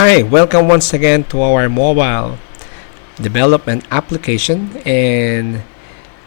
Hi, welcome once again to our mobile development application, and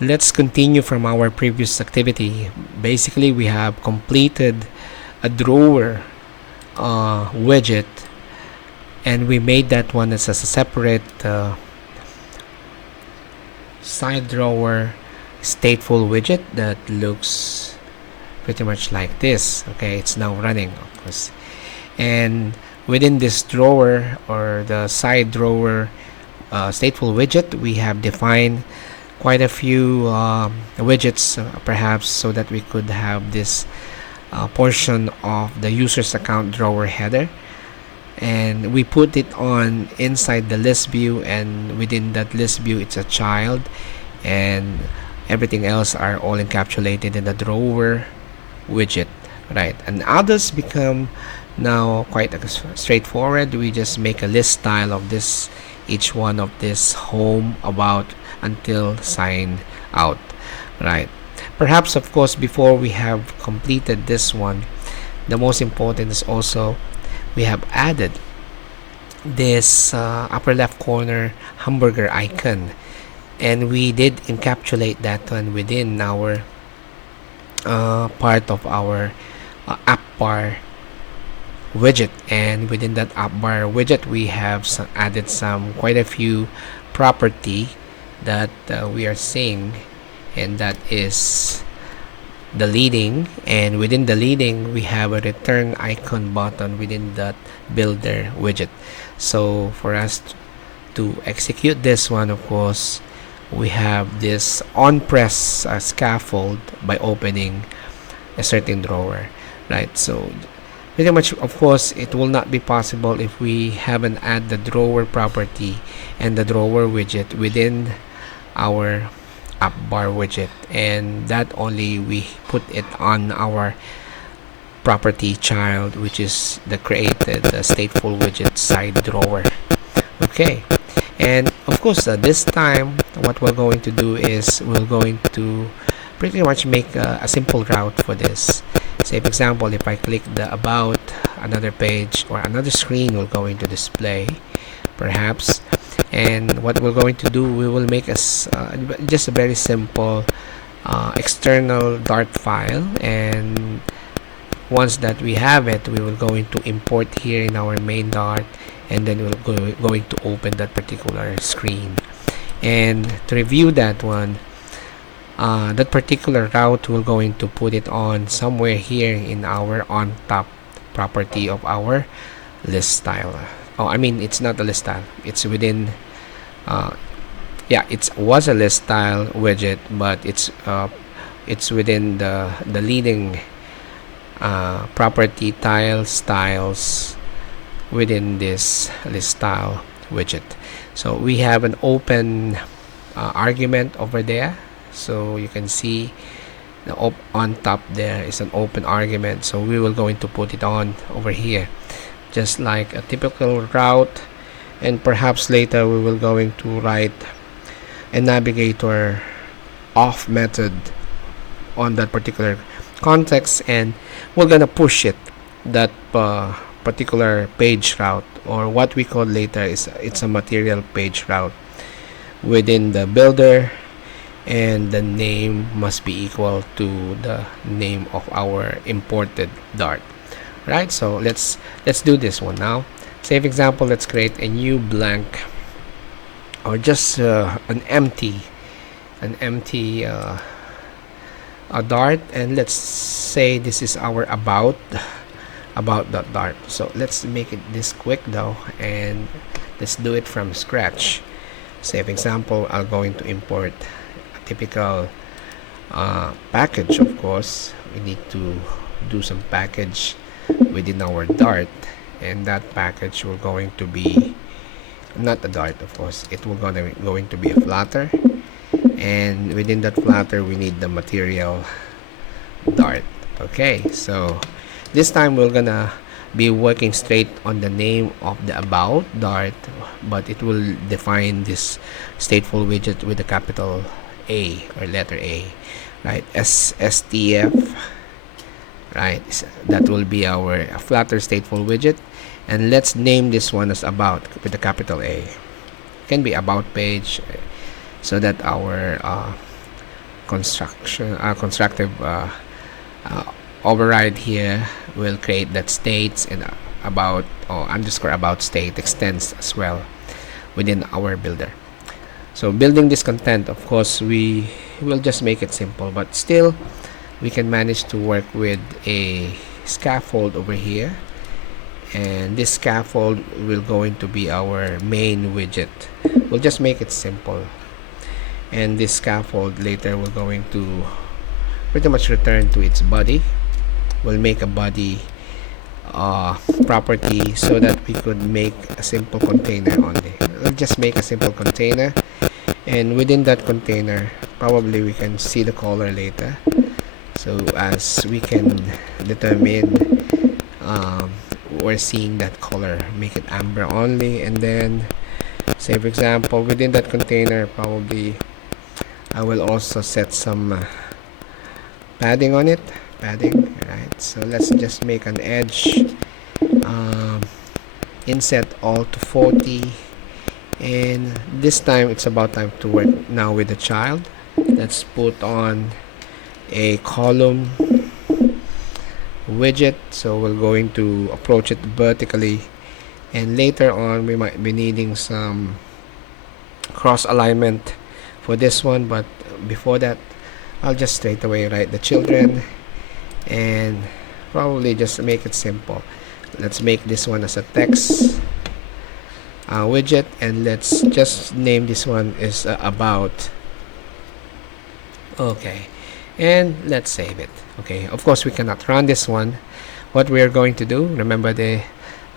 let's continue from our previous activity. Basically, we have completed a drawer widget, and we made that one as a separate side drawer stateful widget that looks pretty much like this. Okay, it's now running, of course, and within this drawer or the side drawer stateful widget, we have defined quite a few widgets, perhaps, so that we could have this portion of the user's account drawer header, and we put it on inside the list view, and within that list view it's a child, and everything else are all encapsulated in the drawer widget, right? And others become now quite straightforward. We just make a list style of this, each one of this: home, about, until, sign out, right? Perhaps, of course, before we have completed this one, the most important is also we have added this upper left corner hamburger icon, and we did encapsulate that one within our part of our app bar widget. And within that app bar widget, we have added quite a few property that we are seeing, and that is the leading. And within the leading, we have a return icon button within that builder widget. So for us to execute this one, of course, we have this on press scaffold by opening a certain drawer, right? So pretty much, of course, it will not be possible if we haven't add the drawer property and the drawer widget within our app bar widget, and that only we put it on our property child, which is the created stateful widget side drawer. Okay, and of course, this time what we're going to do is we're going to pretty much make a simple route for this. Say, for example, if I click the about, another page or another screen will go into display, perhaps. And what we're going to do, we will make just a very simple external Dart file, and once that we have it, we will going to import here in our main Dart, and then we're going to open that particular screen. And to review that one, that particular route, we're going to put it on somewhere here in our on top property of our list style. Oh, I mean, it's not a list style, it's within yeah, it was a list style widget, but it's within the leading property tile styles within this list style widget. So we have an open argument over there, so you can see the on top there is an open argument, so we will going to put it on over here just like a typical route. And perhaps later we will going to write a navigator off method on that particular context, and we're gonna push it that particular page route, or what we call later is it's a material page route within the builder, and the name must be equal to the name of our imported Dart, right? So let's do this one now. Say, for example, let's create a new blank, or just an empty a Dart, and let's say this is our about that Dart. So let's make it this quick though, and let's do it from scratch. Say, for example, I'm going to import a typical package. Of course, we need to do some package within our Dart, and that package will going to be not a Dart, of course, it will going to be a Flutter, and within that Flutter we need the material Dart. Okay, so this time we're gonna be working straight on the name of the about Dart, but it will define this stateful widget with a capital A, or letter A, right? STF right? So that will be our Flutter stateful widget. And let's name this one as about with a capital A. It can be about page, so that our constructive override here will create that states, and about or underscore about state extends as well within our builder. So building this content, of course, we will just make it simple, but still we can manage to work with a scaffold over here, and this scaffold will going to be our main widget. We'll just make it simple, and this scaffold later we're going to pretty much return to its body. We'll make a body property so that we could make a simple container only. We'll just make a simple container, and within that container probably we can see the color later, so as we can determine we're seeing that color, make it amber only. And then say for example within that container probably I will also set some padding on it, right? So let's just make an edge inset all to 40, and this time it's about time to work now with the child. Let's put on a column widget, so we're going to approach it vertically, and later on we might be needing some cross alignment for this one, but before that I'll just straight away write the children and probably just make it simple. Let's make this one as a text widget, and let's just name this one is about. Okay, and let's save it. Okay, of course we cannot run this one. What we are going to do, remember the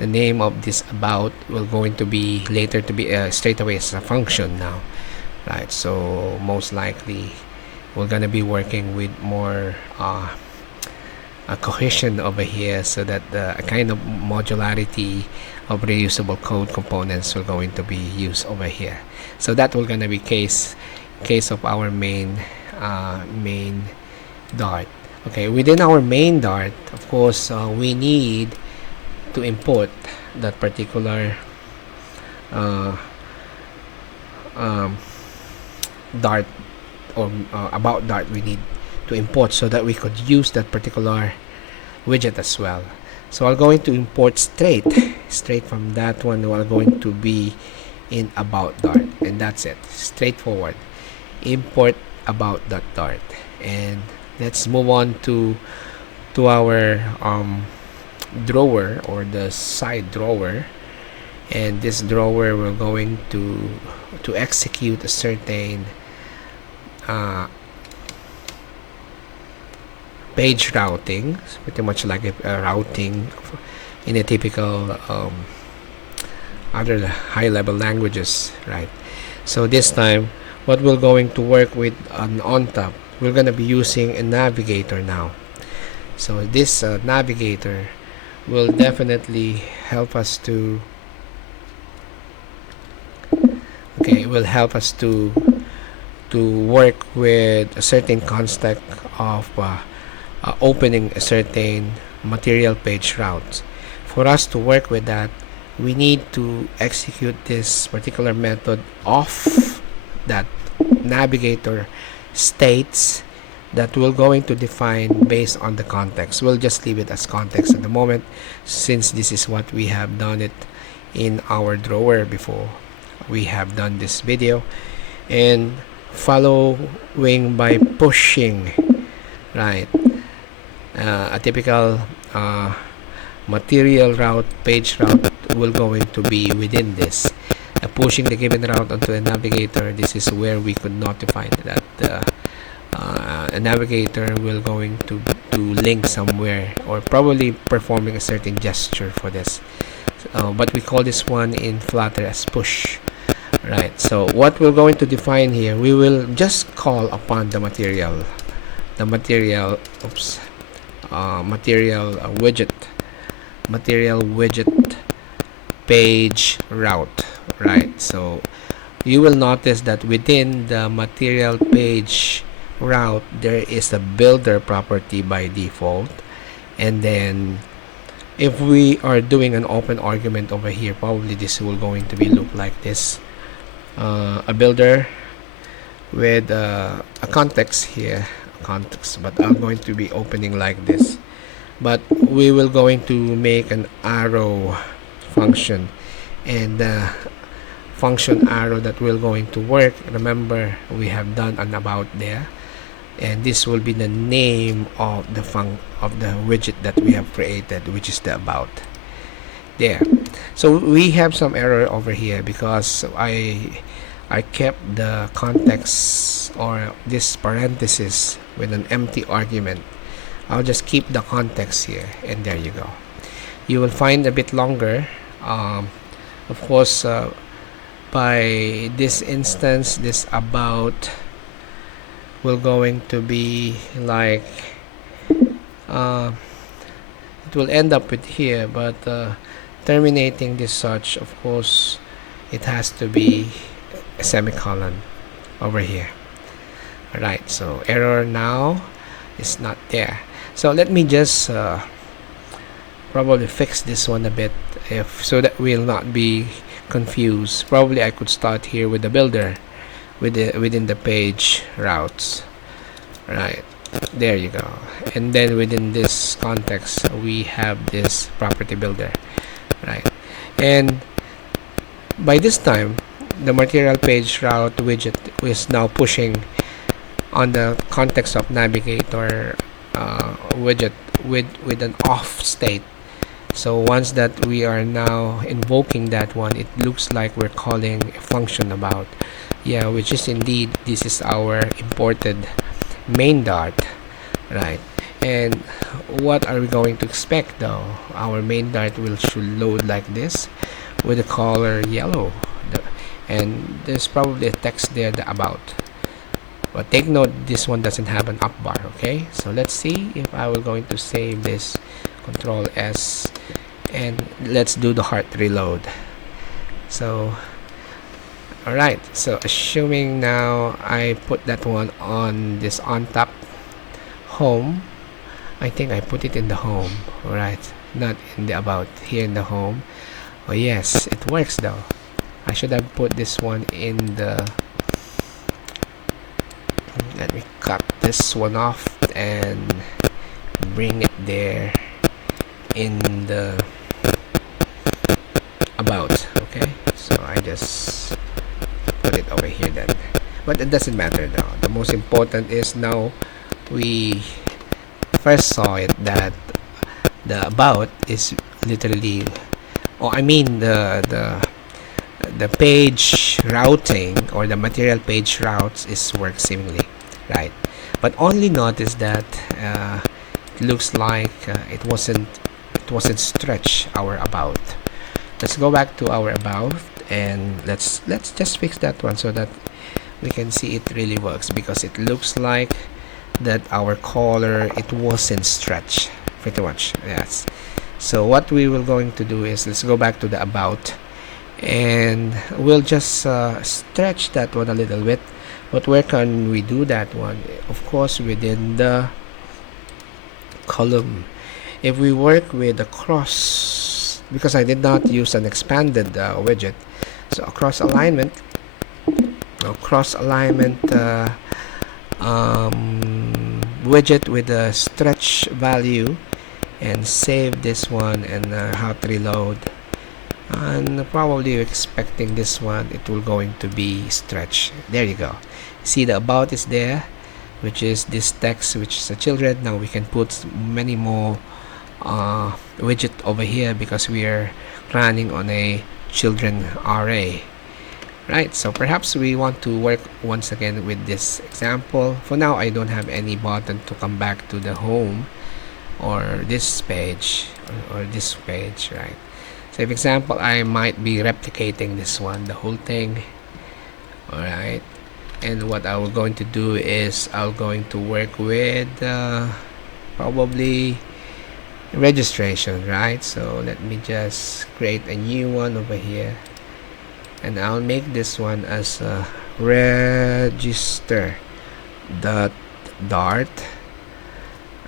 name of this about will going to be later to be straight away as a function now, right? So most likely we're gonna be working with more a cohesion over here, so that the kind of modularity of reusable code components will going to be used over here. So that will gonna be case of our main Dart. Okay, within our main Dart, of course, we need to import that particular Dart or about Dart. We need to import so that we could use that particular widget as well. So I'm going to import straight from that one. We're going to be in about Dart, and that's it. Straightforward. Import about Dart, and let's move on to our drawer, or the side drawer, and this drawer we're going to execute a certain page routing. It's pretty much like a routing in a typical other high level languages, right? So this time what we're going to work with on top, we're going to be using a navigator now. So this navigator will definitely help us to work with a certain construct of opening a certain material page route. For us to work with that, we need to execute this particular method of that navigator states that we're going to define based on the context. We'll just leave it as context at the moment, since this is what we have done it in our drawer before we have done this video. And following by pushing, right, a typical material route, page route will going to be within this. Pushing the given route onto a navigator, this is where we could notify that a navigator will going to link somewhere, or probably performing a certain gesture for this. But we call this one in Flutter as push, right? So what we're going to define here, we will just call upon the material widget page route, right? So you will notice that within the material page route there is a builder property by default, And then if we are doing an open argument over here, probably this will going to be look like this. A builder with a context here, context, but I'm going to be opening like this. But we will going to make an arrow function, and the function arrow that will going to work, remember we have done an about there, and this will be the name of the widget that we have created, which is the about there. So we have some error over here because I kept the context or this parenthesis with an empty argument. I'll just keep the context here, and there you go. You will find a bit longer. Of course, by this instance, this about will going to be like it will end up with here, but terminating this such, of course, it has to be a semicolon over here. Alright, so error now is not there. So let me just probably fix this one a bit, so that we'll not be confused. Probably I could start here with the builder within the page routes. Right, there you go. And then within this context we have this property builder, right? And by this time the material page route widget is now pushing on the context of navigator widget with an off state. So once that we are now invoking that one, it looks like we're calling a function about, yeah, which is indeed, this is our imported main dart, right? And what are we going to expect though? Our main dart should load like this with the color yellow, and there's probably a text there, the about. But take note, this one doesn't have an up bar. Okay, so let's see if I will going to save this. Control S, and let's do the hard reload. So alright, so assuming now I put that one on this on top home, I think I put it in the home, alright, not in the about, here in the home. Oh yes, it works though. I should have put this one in the, let me cut this one off and bring it there in the about. Okay, so I just put it over here then, but it doesn't matter though. The most important is now we first saw it that the about is literally, or I mean the page routing or the material page routes is work seemingly, right? But only notice that it looks like it wasn't stretch our about. Let's go back to our about, and let's just fix that one so that we can see it really works, because it looks like that our color, it wasn't stretched pretty much. Yes, so what we will going to do is, let's go back to the about, and we'll just stretch that one a little bit. But where can we do that one? Of course within the column. If we work with the cross, because I did not use an expanded widget, so a cross alignment widget with a stretch value, and save this one, and hot reload, and probably expecting this one, it will going to be stretched. There you go. See, the about is there, which is this text, which is the children. Now we can put many more widget over here because we are running on a children array, right? So perhaps we want to work once again with this example. For now I don't have any button to come back to the home or this page or this page, right? So for example, I might be replicating this one, the whole thing. Alright, and what I will going to do is I'll going to work with probably registration, right? So let me just create a new one over here, and I'll make this one as a register dot dart,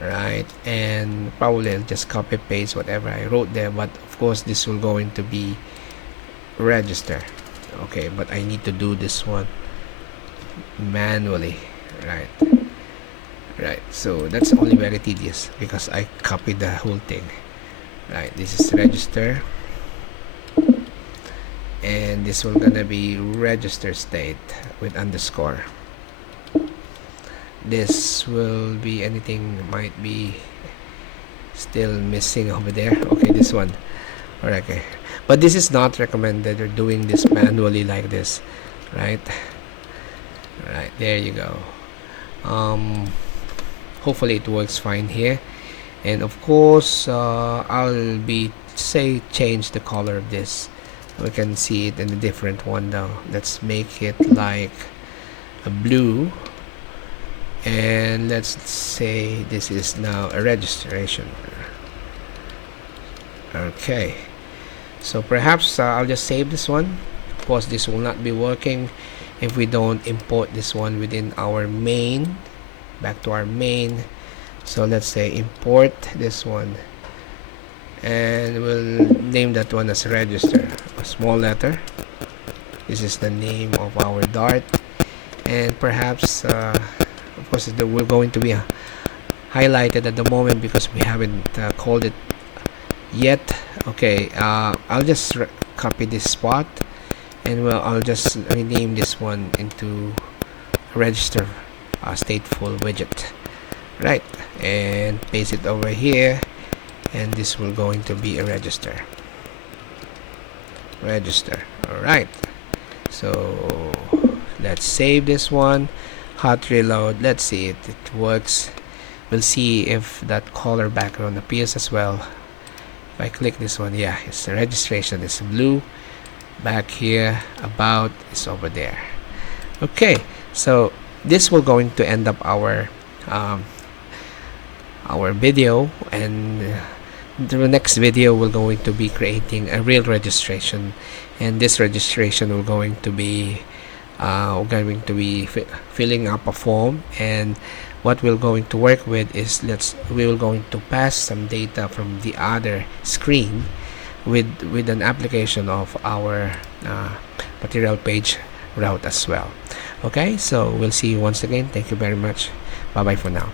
right? And probably I'll just copy paste whatever I wrote there, but of course this will going to be register. Okay, but I need to do this one manually, right? Right, so that's only very tedious because I copied the whole thing. Right, this is register, and this will gonna be register state with underscore. This will be anything might be still missing over there. Okay, this one. Alright, okay, but this is not recommended or doing this manually like this, right? Right, there you go. Hopefully it works fine here. And of course I'll be change the color of this. We can see it in a different one though. Let's make it like a blue, and let's say this is now a registration. Okay, so perhaps I'll just save this one. Of course this will not be working if we don't import this one within our main. Back to our main. So let's say import this one, and we'll name that one as register, a small letter. This is the name of our Dart, and perhaps of course we're going to be highlighted at the moment because we haven't called it yet. Okay, I'll just copy this spot, and I'll just rename this one into register stateful widget, right? And paste it over here, and this will going to be a register. All right, so let's save this one, hot reload. Let's see if it works. We'll see if that color background appears as well. If I click this one, yeah, it's the registration is blue. Back here, about is over there. Okay, so this will going to end up our video, and the next video we're going to be creating a real registration, and this registration will going to be filling up a form, and what we're going to work with is we will going to pass some data from the other screen with an application of our material page route as well. Okay, so we'll see you once again. Thank you very much. Bye bye for now.